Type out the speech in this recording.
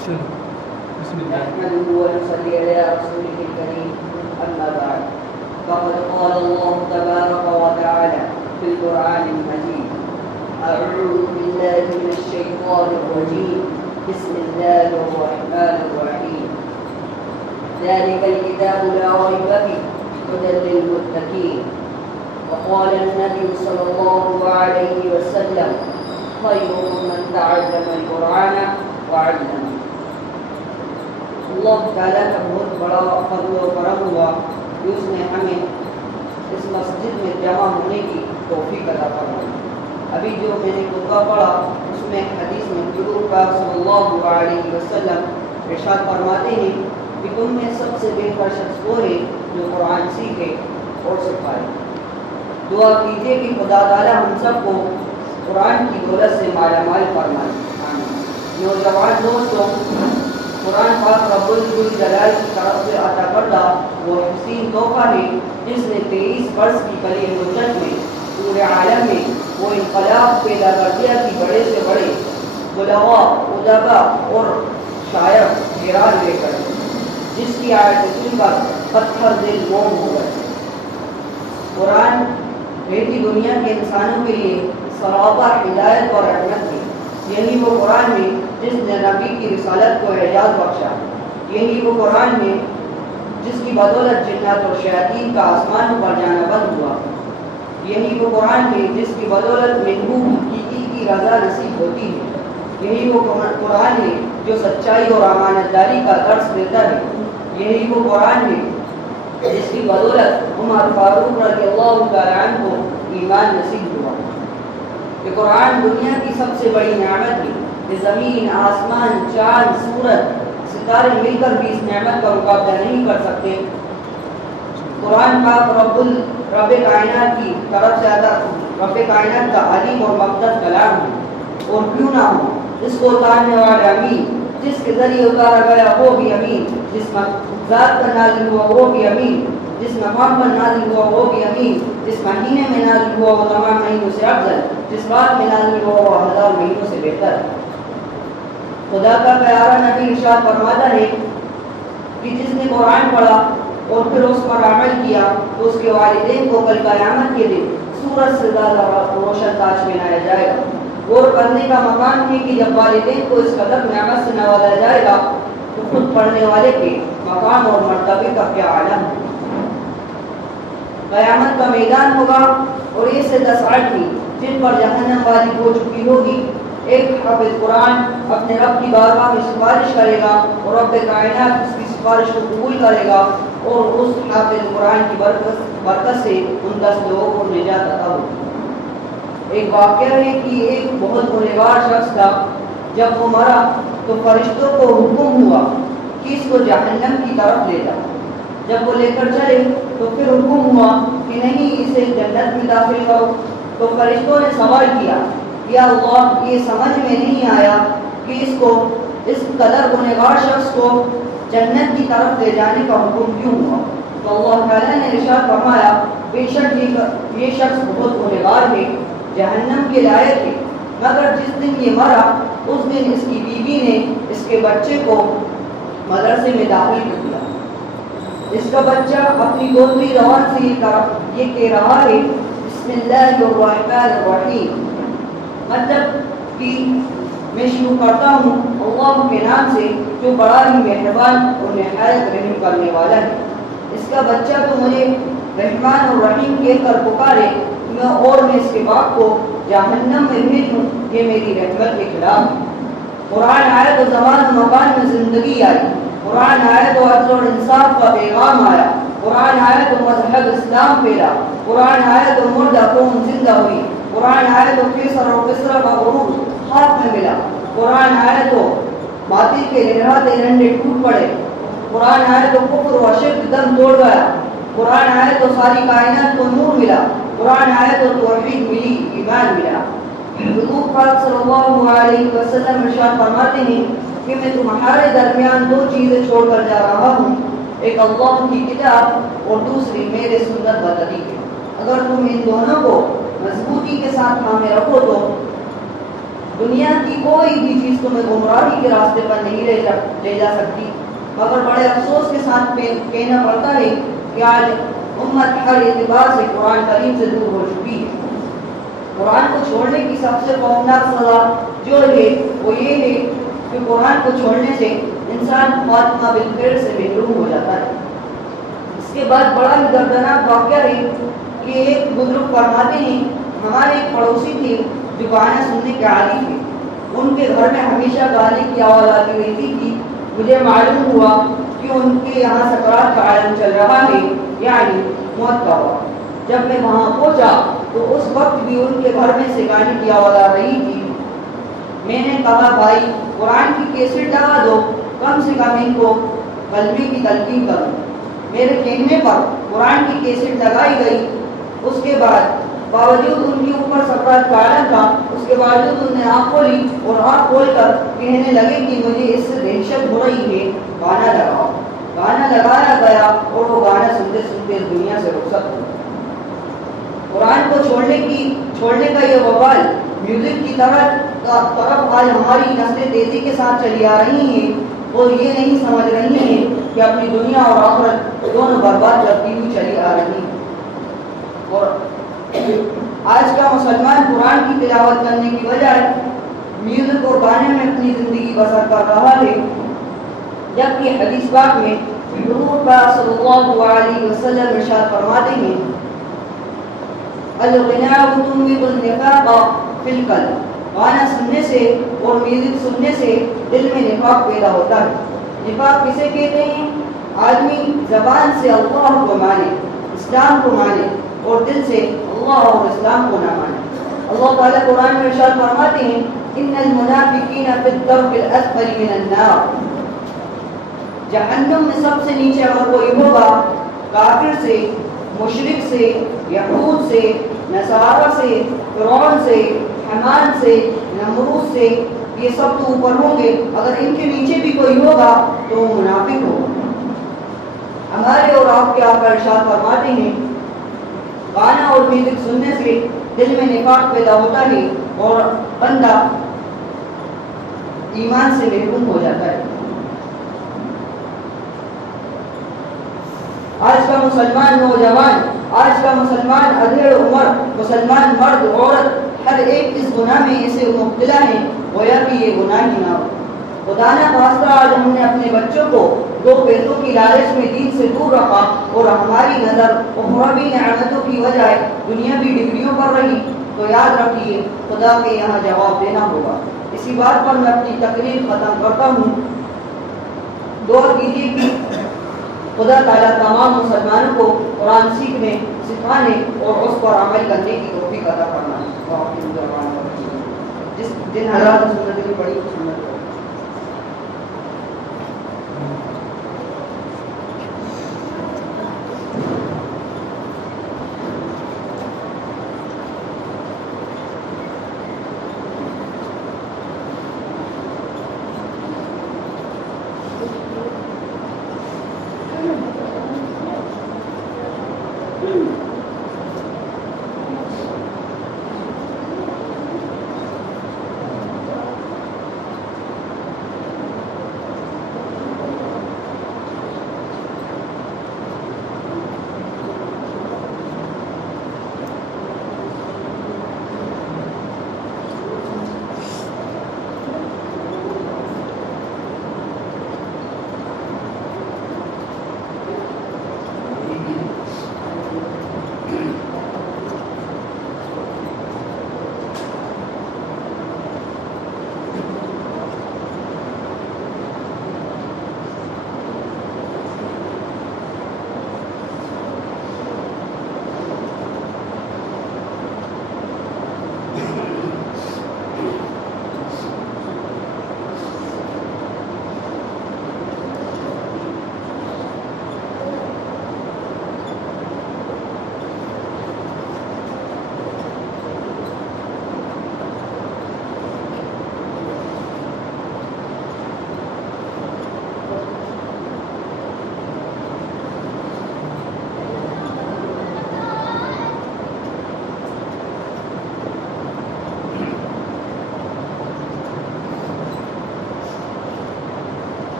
نحمده ونصلي على رسوله الكريم أما بعد فقد قال الله تبارك وتعالى في القرآن المجيد أعوذ بالله من الشيطان الرجيم بسم الله الرحمن الرحيم ذلك الكتاب لا ريب فيه هدى للمتقين وقال النبي صلى الله عليه وسلم خيركم من تعلم القرآن وعلمه. اللہ تعالیٰ کا بہت بڑا فضل و کرم ہوا کہ اس نے ہمیں اس مسجد میں جمع ہونے کی توفیق عطا فرمائی. ابھی جو میں نے خطبہ پڑھا اس میں حدیث میں حضور پاک صلی اللہ علیہ وسلم ارشاد فرماتے ہیں کہ تم میں سب سے بہتر شخص وہ ہے جو قرآن سیکھے اور سکھائے. دعا کیجیے کہ خدا تعالیٰ ہم سب کو قرآن کی دولت سے مالا مال فرمائے. نوجوان دوستوں، قرآن پاک رب الجلال کی طرف سے عطا کردہ وہ حسین تحفہ ہے جس نے 23 برس کی کلی مدت میں پورے عالم میں وہ انقلاب پیدا کر دیا کہ بڑے سے بڑے علماء، ادبا اور شاعر حیران لے کر جس کی آیت سن کر پتھر دل موم ہو گئے. قرآن بیٹی دنیا کے انسانوں کے لیے صحابہ ہدایت اور رحمت ہے. یہی وہ قرآن ہے جس نے نبی کی رسالت کو اعجاز بخشا. یہی وہ قرآن ہے جس کی بدولت جنات اور شیاطین کا آسمانوں پر جانا بند ہوا. یہی وہ قرآن ہے جس کی بدولت محبوب حقیقی کی رضا نصیب ہوتی ہے. یہی وہ قرآن ہے جو سچائی اور امانت داری کا درس دیتا ہے. یہی وہ قرآن ہے جس کی بدولت عمر فاروق رضی اللہ تعالیٰ عنہ کو ایمان نصیب ہوا. کہ قرآن دنیا کی سب سے بڑی نعمت ہے کہ زمین، آسمان، چاند، سورج، ستارے مل کر بھی اس نعمت کا مقابلہ نہیں کر سکتے. قرآن پاک رب کائنات کی طرف سے رب کائنات کا علیم اور مقدس کلام ہے. اور کیوں نہ ہو، اس کو اتارنے والا امین، جس کے ذریعے اتارا گیا وہ بھی امین، جس ذات پر نازل ہوا وہ بھی امین، جس مقام پر نازل ہوا وہ بھی امین، جس مہینے میں نازل ہوا وہ تمام مہینوں سے افضل، جس رات میں نازل ہوا وہ 1000 مہینوں سے بہتر. خدا کا پیارا نبی ارشاد فرماتا ہے کہ جس نے قرآن پڑھا اور پھر اس پر عمل کیا تو اس کے والدین کو کل قیامت کے دن سورج سے زیادہ روشن تاج پہنایا جائے گا. غور کرنے کا مقام ہے کہ جب والدین کو اس قدر نعمت سے نوازا جائے گا تو خود پڑھنے والے کے مقام اور مرتبے کا کیا عالم ہے. قیامت کا میدان ہوگا اور یہ سے 10 آدمی جن پر جہنم والی ہو چکی ہوگی. ایک حافظ قرآن اپنے رب کی بارگاہ میں سفارش کرے گا اور رب کائنات اس کی سفارش کو قبول کرے گا اور اس حافظ قرآن کی برکت سے ان 10 لوگوں کو نجات عطا ہوگی. ایک واقعہ ہے کہ ایک بہت گنہگار شخص تھا. جب وہ مرا تو فرشتوں کو حکم ہوا کہ اس کو جہنم کی طرف لے جاؤ. جب وہ لے کر چلے تو پھر حکم ہوا کہ نہیں، اسے جنت میں داخل کرو. تو فرشتوں نے سوال کیا، یا اللہ، یہ سمجھ میں نہیں آیا کہ اس قدر گنہگار شخص کو جنت کی طرف لے جانے کا حکم کیوں ہوا. تو اللہ تعالیٰ نے ارشاد فرمایا، بے شک یہ شخص بہت گنہگار ہے، جہنم کے لائق ہے، مگر جس دن یہ مرا اس دن اس کی بیوی نے اس کے بچے کو مدرسے میں داخل کر دیا. اس کا بچہ اپنی گودری زبان سے یہ کہہ رہا ہے، بسم اللہ الرحمن الرحیم، مطلب کہ میں شروع کرتا ہوں اللہ کے نام سے جو بڑا ہی مہربان اور نہایت رحم کرنے والا ہے. اس کا بچہ تو مجھے رحمان اور رحیم کہہ کر پکارے اور میں اس کے باپ کو جہنم میں بھیجوں، یہ میری رحمت کے خلاف ہے. قرآن آئے تو زمان و مکان میں زندگی آئی. قرآن آئے تو عدل اور انصاف کا پیغام آیا. قرآن آئے تو مذہب اسلام پھیلا. قرآن آئے تو مردہ قوم زندہ ہوئی. قرآن آئے تو کیسر اور کسرا کا عروج خاک میں ملا. قرآن آئے تو باطل کے لہراتے ڈنڈے ٹوٹ پڑے. قرآن آئے تو کفر و شرک دم توڑ گیا. قرآن آئے تو ساری کائنات کو نور ملا. قرآن آئے تو توحید ملی، ایمان ملا. حضور پاک صلی اللہ علیہ وسلم ارشاد فرماتے ہیں کہ میں تمہارے درمیان 2 چیزیں چھوڑ کر جا رہا ہوں، ایک اللہ کی کتاب اور دوسری میرے سنت و طریقے. اگر تم ان دونوں کو مضبوطی کے ساتھ تھامے رکھو تو دنیا کی کوئی بھی چیز تمہیں گمراہی کے راستے پر نہیں لے جا سکتی، مگر بڑے افسوس کے ساتھ کہنا پڑتا ہے کہ آج امت ہر اعتبار سے قرآن کریم سے دور ہو چکی ہے۔ قرآن کو چھوڑنے کی سب سے خوفناک سزا جو ہے وہ یہ ہے کہ قرآن کو چھوڑنے سے انسان فاطمہ بن خیر سے محروم ہو جاتا ہے۔ اس کے بعد بڑا ہی دردناک واقعہ ہے کہ ایک بزرگ فرماتے ہیں ہمارے ایک پڑوسی تھے جو گانا سننے کے عادی تھے، ان کے گھر میں ہمیشہ گانے کی آواز آتی رہتی تھی۔ مجھے معلوم ہوا کہ ان کے یہاں سکرات کا عالم چل رہا ہے، یعنی موت کا وقت۔ جب میں وہاں پہنچا تو اس وقت بھی ان کے گھر میں سے گانے کی آواز آ رہی تھی۔ میں نے کہا بھائی قرآن کی کیسٹ لگا دو، کم سے کم ان کو کلمے کی تلقین کرو۔ میرے کہنے پر قرآن کی کیسٹ لگائی گئی۔ اس کے بعد باوجود ان کے اوپر سکرات کا عالم تھا، اس کے باوجود ان نے آنکھ کھولی اور آنکھ کھول کر کہنے لگے کہ مجھے اس سے دہشت ہو رہی ہے، گانا لگاؤ۔ گانا لگایا گیا اور وہ گانا سنتے سنتے اس دنیا سے رخصت ہو۔ قرآن کو چھوڑنے کا یہ وبال میوزک کی طرف آج ہماری نسلیں تیزی کے ساتھ چلی آ رہی ہیں اور یہ نہیں سمجھ رہی ہیں کہ اپنی دنیا اور آخرت دونوں برباد کرتی ہوئی چلی آ رہی ہیں۔ اور آج کا مسلمان قرآن کی تلاوت کرنے کی بجائے میوزک اور گانے میں اپنی زندگی بسر کر رہا ہے، جبکہ حدیث پاک میں حضور پاک صلی اللہ علیہ وسلم ارشاد فرماتے ہیں الغناء تنبت النفاق فی القلب، گانا سننے سے اور میوزک سننے سے دل میں نفاق پیدا ہوتا ہے۔ نفاق کسے کہتے ہیں؟ آدمی زبان سے اللہ کو مانے، اسلام کو مانے اور دل سے اللہ اور اسلام کو نہ مانے۔ اللہ تعالیٰ قرآن میں ارشاد فرماتے ہیں ان المنافقین فی الدرک الاسفل من النار، جہنم میں سب سے نیچے اگر کوئی ہوگا کافر سے، مشرک سے، یہود سے، نصارہ سے، فرعون سے، حمان سے، نمرود سے، یہ سب تو اوپر ہوں گے، اگر ان کے نیچے بھی کوئی ہوگا تو وہ منافق ہوگا۔ ہمارے اور آپ کے آقا ارشاد فرماتے ہیں گانا اور میوزک سننے سے دل میں نفاق پیدا ہوتا ہے اور بندہ ایمان سے محروم ہو جاتا ہے۔ آج کا مسلمان نوجوان، آج کا مسلمان ادھیڑ عمر، مسلمان مرد عورت ہر ایک اس گناہ میں ایسے مبتلا ہیں گویا کہ یہ گناہ ہی نہ ہو۔ خدا نہ خواستہ آج ہم نے اپنے بچوں کو دو پیسوں کی لالچ میں دین سے دور رکھا اور ہماری نظر اخروی نعمتوں کی وجہ دنیاوی ڈگریوں پر رہی، تو یاد رکھیے خدا کے یہاں جواب دینا ہوگا۔ اسی بات پر میں اپنی تقریر ختم کرتا ہوں۔ دعا کیجیے کہ خدا تعالیٰ تمام مسلمانوں کو قرآن سیکھنے، سکھانے اور اس پر عمل کرنے کی توفیق عطا فرمائے۔ جن حضرات نے سنت کی پڑھی سنت